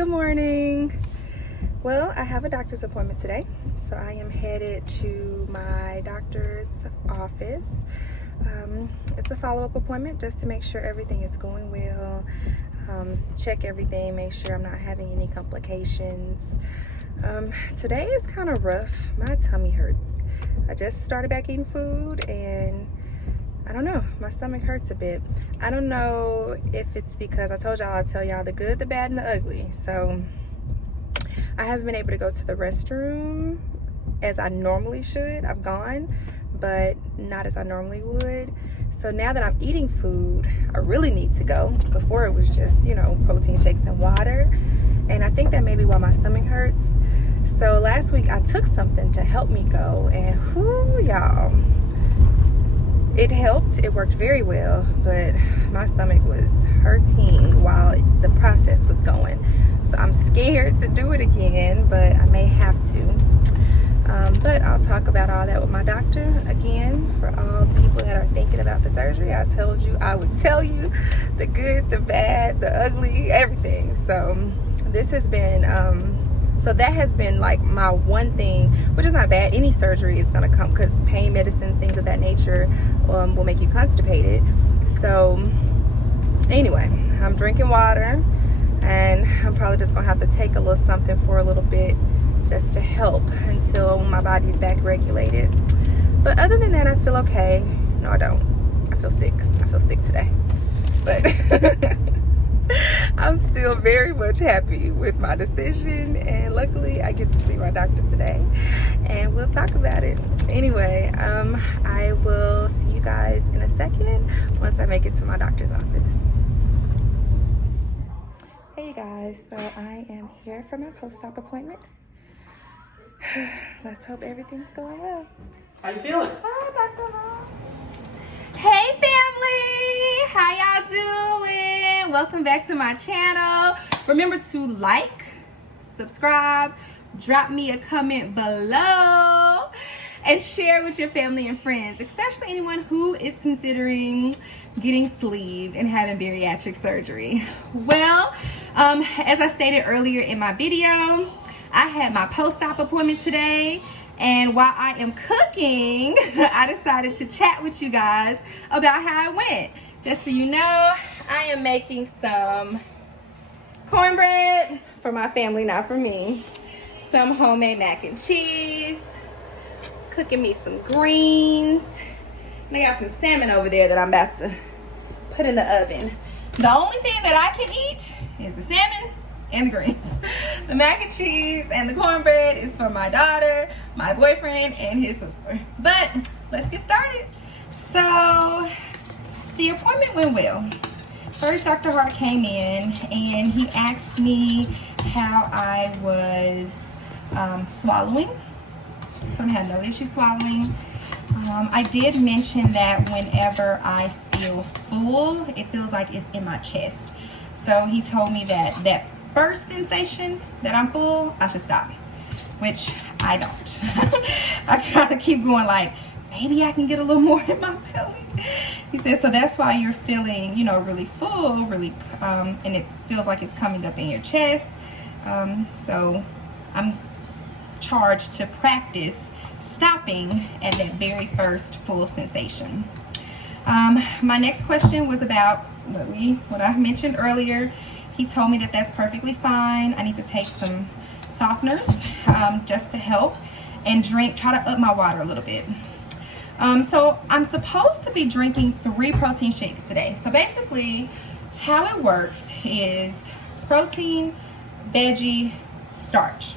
Good morning. Well, I have a doctor's appointment today, so I am headed to my doctor's office. It's a follow-up appointment just to make sure everything is going well, check everything, make sure I'm not having any complications. Today is kind of rough. My tummy hurts. I just started back eating food and I don't know, my stomach hurts a bit. I don't know if it's because I told y'all I'll tell y'all the good, the bad, and the ugly. So I haven't been able to go to the restroom as I normally should. I've gone, but not as I normally would. So now that I'm eating food, I really need to go. Before it was just, protein shakes and water. And I think that may be why my stomach hurts. So last week I took something to help me go, and whoo, y'all. It helped. It worked very well, but my stomach was hurting while the process was going. So I'm scared to do it again, but I may have to. But I'll talk about all that with my doctor again. For all the people that are thinking about the surgery, I told you I would tell you the good, the bad, the ugly, everything. So this has been so that has been like my one thing, which is not bad. Any surgery is going to come because pain medicines, things of that nature, will make you constipated. So anyway, I'm drinking water, and I'm probably just going to have to take a little something for a little bit just to help until my body's back regulated. But other than that, I feel okay. No, I don't. I feel sick. I feel sick today. But I'm still very much happy with my decision, and luckily I get to see my doctor today and we'll talk about it. Anyway, I will see you guys in a second once I make it to my doctor's office. Hey you guys, so I am here for my post-op appointment. Let's hope everything's going well. How you feeling? Hi, Dr. Hall. Hey family, how y'all doing? Welcome back to my channel. Remember to like, subscribe, drop me a comment below, and share with your family and friends, especially anyone who is considering getting sleeve and having bariatric surgery. Well, as I stated earlier in my video, I had my post-op appointment today. And while I am cooking, I decided to chat with you guys about how it went. Just so you know, I am making some cornbread for my family, not for me. Some homemade mac and cheese. Cooking me some greens. And I got some salmon over there that I'm about to put in the oven. The only thing that I can eat is the salmon and the greens. The mac and cheese and the cornbread is for my daughter, my boyfriend, and his sister. But let's get started. So the appointment went well. First, Dr. Hart came in and he asked me how I was swallowing. So I had no issue swallowing. I did mention that whenever I feel full, it feels like it's in my chest. So he told me that first sensation that I'm full, I should stop, which I don't. I kind of keep going like, maybe I can get a little more in my belly. He said, so that's why you're feeling, really full, really, and it feels like it's coming up in your chest. So I'm charged to practice stopping at that very first full sensation. My next question was about what I mentioned earlier. He told me that that's perfectly fine. I need to take some softeners just to help and try to up my water a little bit. So I'm supposed to be drinking 3 protein shakes today. So basically how it works is protein, veggie, starch.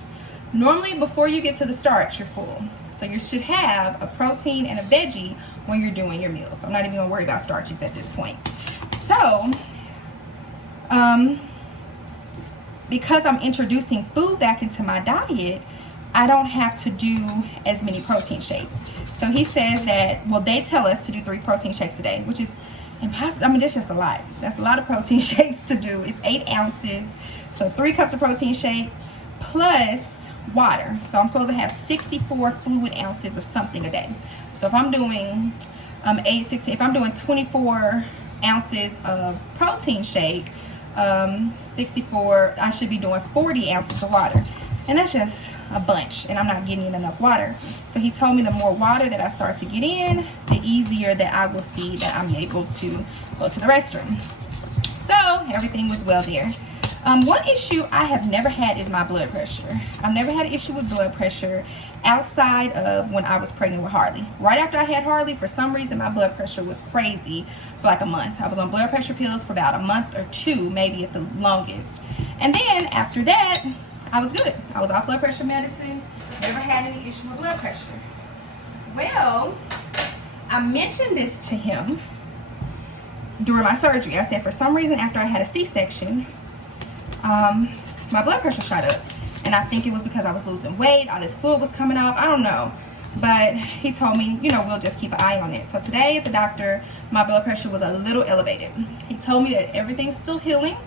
Normally before you get to the starch, you're full. So you should have a protein and a veggie when you're doing your meals. I'm not even gonna worry about starches at this point. So, because I'm introducing food back into my diet, I don't have to do as many protein shakes. So he says that, well, they tell us to do 3 protein shakes a day, which is impossible. I mean, that's just a lot. That's a lot of protein shakes to do. It's 8 ounces. So 3 cups of protein shakes plus water. So I'm supposed to have 64 fluid ounces of something a day. So if I'm doing if I'm doing 24 ounces of protein shake, 64, I should be doing 40 ounces of water. And that's just a bunch, and I'm not getting in enough water. So he told me the more water that I start to get in, the easier that I will see that I'm able to go to the restroom. So everything was well there. One issue I have never had is my blood pressure. I've never had an issue with blood pressure outside of when I was pregnant with Harley. Right after I had Harley, for some reason my blood pressure was crazy for like a month. I was on blood pressure pills for about a month or two, maybe at the longest. And then after that, I was good. I was off blood pressure medicine, never had any issue with blood pressure. Well, I mentioned this to him during my surgery. I said for some reason after I had a C-section, my blood pressure shot up. And I think it was because I was losing weight, all this food was coming off, I don't know. But he told me, you know, we'll just keep an eye on it. So today at the doctor, my blood pressure was a little elevated. He told me that everything's still healing,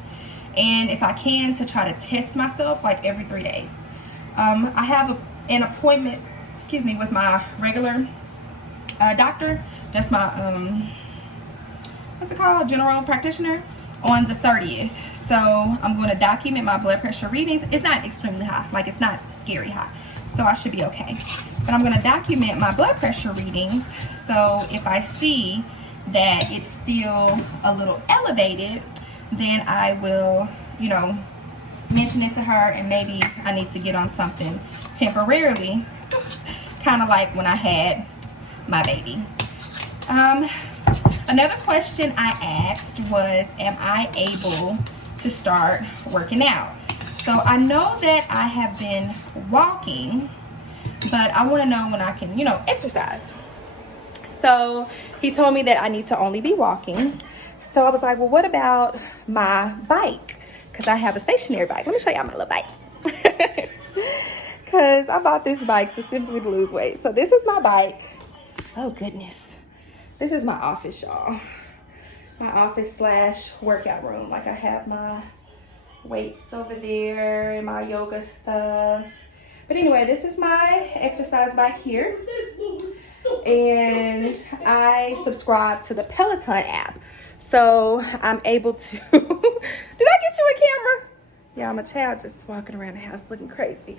and if I can, to try to test myself like every 3 days. I have an appointment, with my regular doctor, just my, what's it called, general practitioner, on the 30th. So I'm going to document my blood pressure readings. It's not extremely high, like it's not scary high, so I should be okay. But I'm going to document my blood pressure readings, so if I see that it's still a little elevated, then I will, you know, mention it to her, and maybe I need to get on something temporarily, kind of like when I had my baby. Another question I asked was, am I able to start working out? So I know that I have been walking, but I want to know when I can, you know, exercise. So he told me that I need to only be walking. So I was like, well, what about my bike? Because I have a stationary bike. Let me show y'all my little bike. Because I bought this bike specifically to lose weight. So this is my bike. Oh, goodness. This is my office, y'all. My office / workout room. Like, I have my weights over there and my yoga stuff. But anyway, this is my exercise bike here. And I subscribe to the Peloton app. So I'm able to, did I get you a camera? Yeah, I'm a child just walking around the house looking crazy.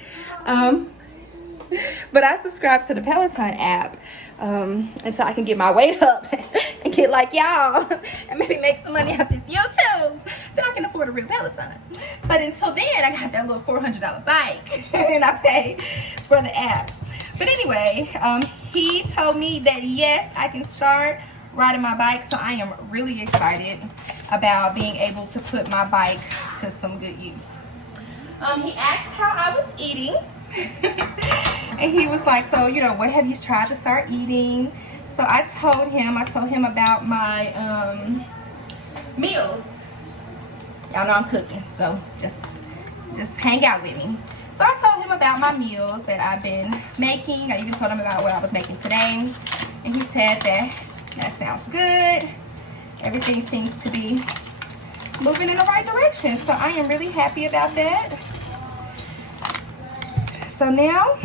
But I subscribe to the Peloton app until I can get my weight up and get like y'all and maybe make some money off this YouTube. Then I can afford a real Peloton. But until then, I got that little $400 bike and I pay for the app. But anyway, he told me that yes, I can start riding my bike, so I am really excited about being able to put my bike to some good use. He asked how I was eating. And he was like, so, you know, what have you tried to start eating? So I told him about my meals. Y'all know I'm cooking, so just hang out with me. So I told him about my meals that I've been making. I even told him about what I was making today, and he said that sounds good. Everything seems to be moving in the right direction, so I am really happy about that. So now,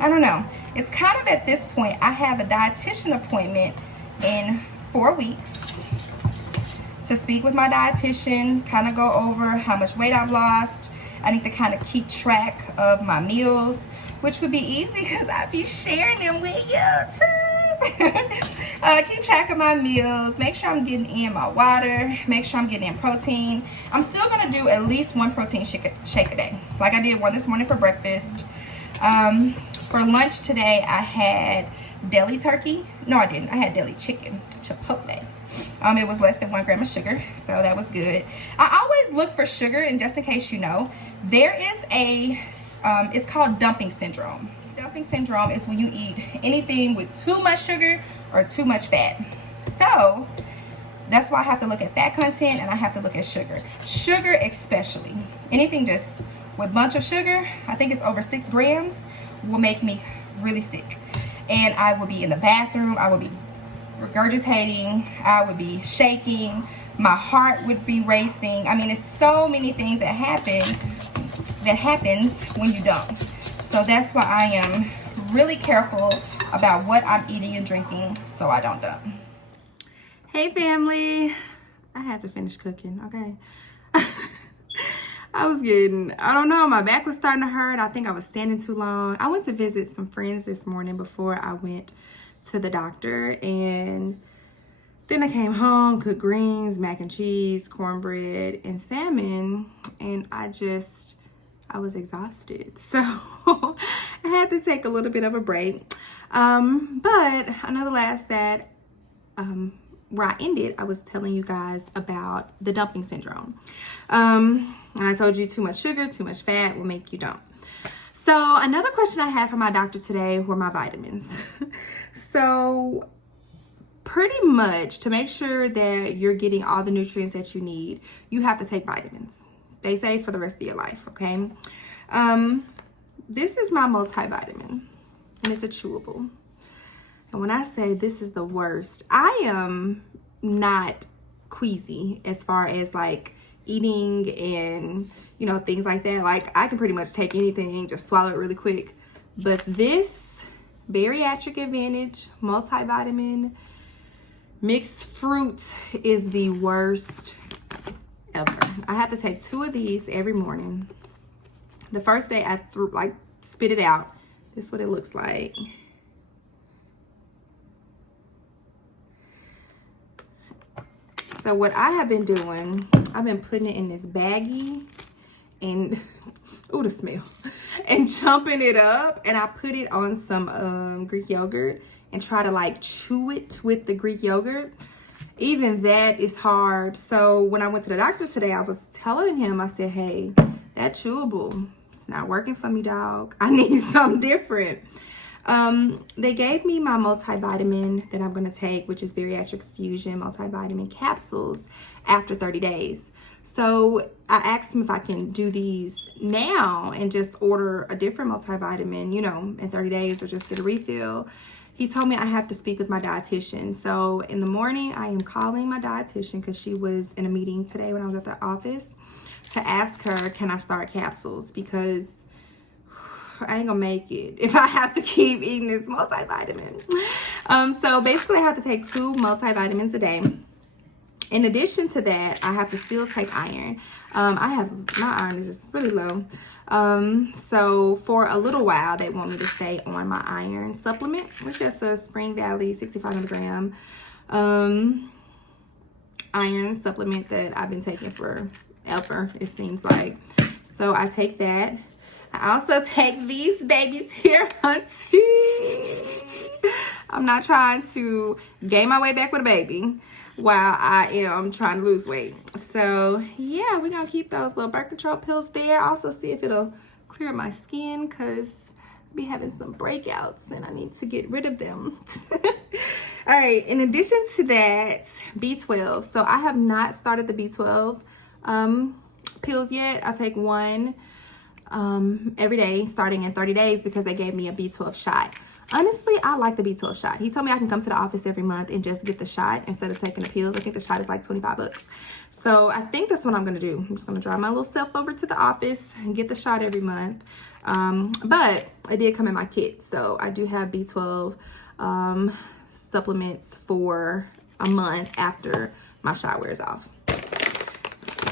I don't know, it's kind of at this point, I have a dietitian appointment in 4 weeks to speak with my dietitian, kind of go over how much weight I've lost. I need to kind of keep track of my meals, which would be easy because I'd be sharing them with YouTube. Keep track of my meals, make sure I'm getting in my water, make sure I'm getting in protein. I'm still going to do at least one protein shake a day. Like I did one this morning for breakfast. For lunch today, I had deli turkey. No, I didn't. I had deli chicken, chipotle. It was less than 1 gram of sugar, so that was good. I always look for sugar, and just in case you know, there is it's called dumping syndrome. Dumping syndrome is when you eat anything with too much sugar or too much fat. So that's why I have to look at fat content and I have to look at sugar. Sugar especially. Anything just with a bunch of sugar, I think it's over 6 grams, will make me really sick. And I will be in the bathroom, I will be regurgitating, I would be shaking, my heart would be racing. I mean, it's so many things that happens when you don't. So that's why I am really careful about what I'm eating and drinking so I don't dump. Hey family, I had to finish cooking, okay? I was getting, I don't know, my back was starting to hurt. I think I was standing too long. I went to visit some friends this morning before I went to the doctor, and then I came home, cooked greens, mac and cheese, cornbread, and salmon, and I was exhausted. So I had to take a little bit of a break. But nonetheless, that where I ended, I was telling you guys about the dumping syndrome. And I told you too much sugar, too much fat will make you dump. So another question I had from my doctor today were my vitamins. So pretty much to make sure that you're getting all the nutrients that you need, you have to take vitamins. They say for the rest of your life, okay? This is my multivitamin, and it's a chewable. And when I say this is the worst, I am not queasy as far as like eating and, you know, things like that. Like I can pretty much take anything, just swallow it really quick. But this Bariatric Advantage multivitamin mixed fruit is the worst ever. I have to take 2 of these every morning. The first day I spit it out. This is what it looks like. So what I have been doing, I've been putting it in this baggie and, ooh, the smell, and chumping it up, and I put it on some Greek yogurt and try to like chew it with the Greek yogurt. Even that is hard. So when I went to the doctor today, I was telling him, I said, hey, that chewable, it's not working for me, dog. I need something different. They gave me my multivitamin that I'm going to take, which is Bariatric Fusion multivitamin capsules after 30 days. So I asked him if I can do these now and just order a different multivitamin, you know, in 30 days or just get a refill. He told me I have to speak with my dietitian. So in the morning, I am calling my dietitian because she was in a meeting today when I was at the office to ask her, can I start capsules? Because I ain't gonna make it if I have to keep eating this multivitamin. So basically I have to take 2 multivitamins a day. In addition to that, I have to still take iron. My iron is just really low. So for a little while, they want me to stay on my iron supplement, which is a Spring Valley 65 milligram iron supplement that I've been taking forever, it seems like. So I take that. I also take these babies here, hunty. I'm not trying to gain my way back with a baby while I am trying to lose weight. So yeah, we're gonna keep those little birth control pills there. Also see if it'll clear my skin, because I'll be having some breakouts and I need to get rid of them. All right, in addition to that, B12. So I have not started the B12 pills yet. I take 1 every day starting in 30 days because they gave me a B12 shot. Honestly, I like the B12 shot. He told me I can come to the office every month and just get the shot instead of taking the pills. I think the shot is like 25 bucks. So I think that's what I'm gonna do. I'm just gonna drive my little self over to the office and get the shot every month. But it did come in my kit. So I do have B12 supplements for a month after my shot wears off.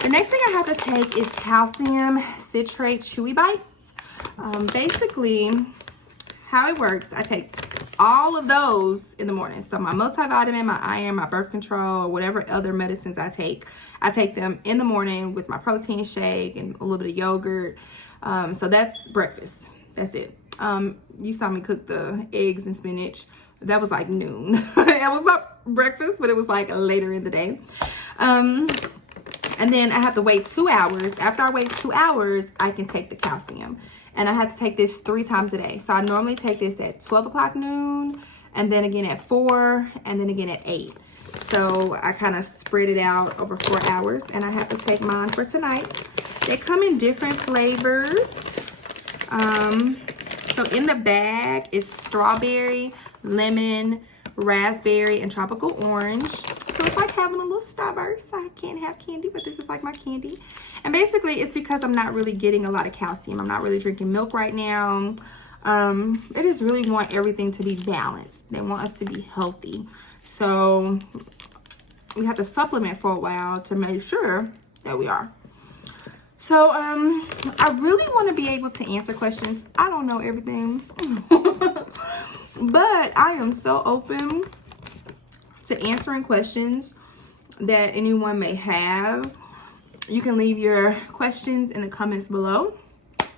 The next thing I have to take is calcium citrate chewy bites. Basically, how it works, I take all of those in the morning. So my multivitamin, my iron, my birth control, or whatever other medicines I take them in the morning with my protein shake and a little bit of yogurt. So that's breakfast. That's it. You saw me cook the eggs and spinach. That was like noon. It was my breakfast, but it was like later in the day. And then I have to wait 2 hours. After I wait 2 hours, I can take the calcium. And I have to take this 3 times a day. So I normally take this at 12 o'clock noon, and then again at 4, and then again at 8. So I kind of spread it out over 4 hours, and I have to take mine for tonight. They come in different flavors. So in the bag is strawberry, lemon, raspberry, and tropical orange. So it's like having a little Starburst. I can't have candy, but this is like my candy. And basically it's because I'm not really getting a lot of calcium. I'm not really drinking milk right now. They just really want everything to be balanced. They want us to be healthy. So we have to supplement for a while to make sure that we are. So, I really want to be able to answer questions. I don't know everything, but I am so open to answering questions that anyone may have. You can leave your questions in the comments below,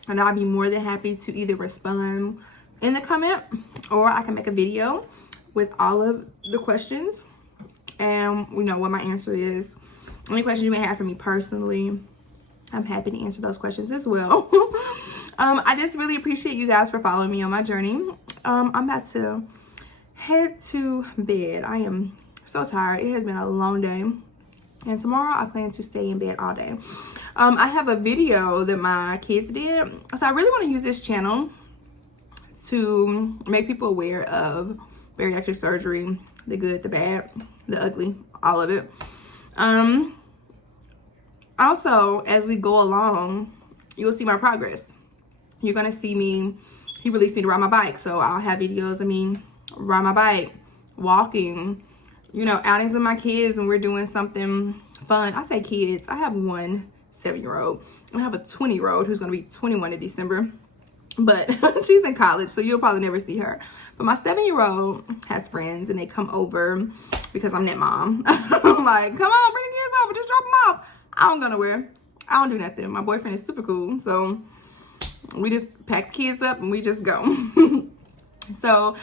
and I'll be more than happy to either respond in the comment, or I can make a video with all of the questions and what my answer is. Any questions you may have for me personally, I'm happy to answer those questions as well. I just really appreciate you guys for following me on my journey. I'm about to head to bed. I am so tired. It has been a long day. And tomorrow I plan to stay in bed all day. I have a video that my kids did. So I really want to use this channel to make people aware of bariatric surgery, the good, the bad, the ugly, all of it. Also, as we go along, you'll see my progress. You're gonna see me, he released me to ride my bike, so I'll have videos of me ride my bike, walking, outings with my kids when we're doing something fun. I say kids, I have one 7-year-old. I have a 20-year-old who's gonna be 21 in December, but she's in college, so you'll probably never see her. But my 7-year-old has friends and they come over because I'm that mom. I'm like, come on, bring the kids over, just drop them off. I don't go nowhere. I don't do nothing. My boyfriend is super cool. So we just pack the kids up and we just go. So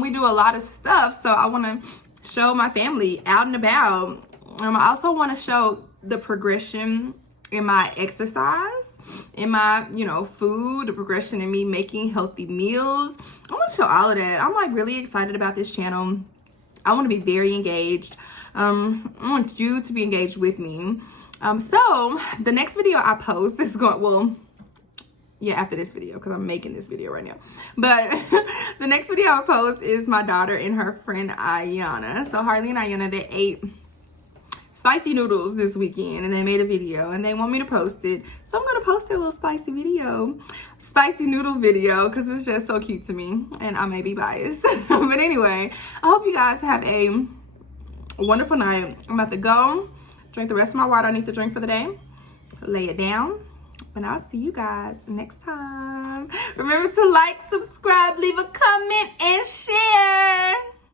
we do a lot of stuff. So I want to show my family out and about. I also want to show the progression in my exercise, in my, food, the progression in me making healthy meals. I want to show all of that. I'm like really excited about this channel. I want to be very engaged. I want you to be engaged with me. So the next video I post is after this video, because I'm making this video right now. But the next video I post is my daughter and her friend Ayana. So Harley and Ayana, they ate spicy noodles this weekend and they made a video and they want me to post it. So I'm going to post a little spicy noodle video, because it's just so cute to me and I may be biased. But anyway, I hope you guys have a wonderful night. I'm about to go drink the rest of my water I need to drink for the day, lay it down, and I'll see you guys next time. Remember to like, subscribe, leave a comment, and share.